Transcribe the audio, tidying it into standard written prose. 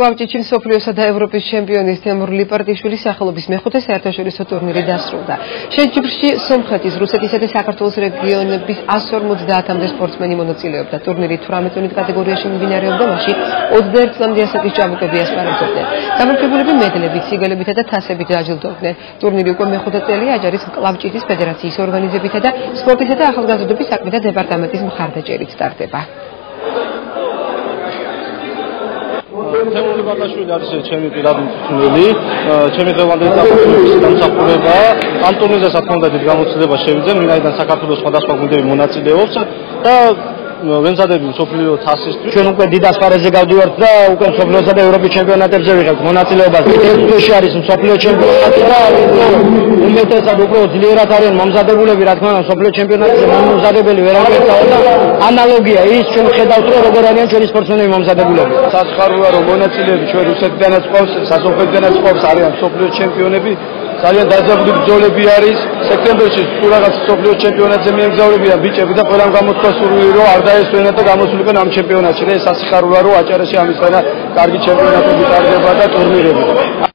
კლავჭიჩი მსოფლიოსა და ევროპის ჩემპიონის თემურ ლიპარტიშვილის სახელობის მეხუთე საერთაშორისო ტურნირი დასრულდა. შეჯიბრში სომხეთის, რუსეთისა და საქართველოს რეგიონების 150-მდე სპორტსმენი მონაწილეობდა. ტურნირი 18 წონით კატეგორიაში მიმდინარეობდა, მაშინ 21 წლამდე ასაკის ჭაბუკები ასპარეზობდნენ. გამარჯვებულები მედლებით, სიგელებითა და თასებით დაჯილდოვდნენ. ტურნირი უკვე მეხუთე წელია აჯარის კლავჭიჩის ფედერაციის ორგანიზებითა და სპორტისა და ახალგაზრდობის საქმეთა დეპარტამენტის მხარდაჭერით სტარტდება. თემურ ლიპარტიშვილი არის ჩემი პირადი მწვრთნელი, ჩემი დღევანდელი დაფუძნების დამსახურება. ამ ტურნირზე რა თქმა უნდა დიდ გამოცდილებას შევიძენ, ვინაიდან საქართველოს სხვადასხვა გუნდები მონაწილეობს და ვემზადები მსოფლიო თასისთვის. ჩვენ უკვე დიდ ასპარეზზე გავდივართ და უკვე მსოფლიოსა და ევროპის ჩემპიონატებზე ვიღებთ მონაწილეობას. ერთგვარში არის მსოფლიო ჩემპიონატი და უმეტესად უფრო ძლიერად არიან მომზადებულები, რა თქმა უნდა, მსოფლიო ჩემპიონატზე მომზადებელი ვერავინ და ანალოგია ის ჩვენ ხედავთ რომ როგორ არიან ჩვენი სპორტსმენები მომზადებულები. სასიხარულოა რომ მონაწილეები ჩვენ რუსეთიდანაც ყავს, სასოფლოდანაც ყავს, არიან მსოფლიო ჩემპიონები. ძალიან დაძაბული ბრძოლები არის. სექტემბერში თუ რაღაც მსოფლიო ჩემპიონატზე მიემგზავრებიან ბიჭები და ყველამ გამოთქვა სურვილი რომ არ დაესვენათ და გამოსულიყენ ამ ჩემპიონატში და ეს სასიხარულოა რომ აჭარაში ამისგან კარგი ჩემპიონატები ტარდება და ტურნირები.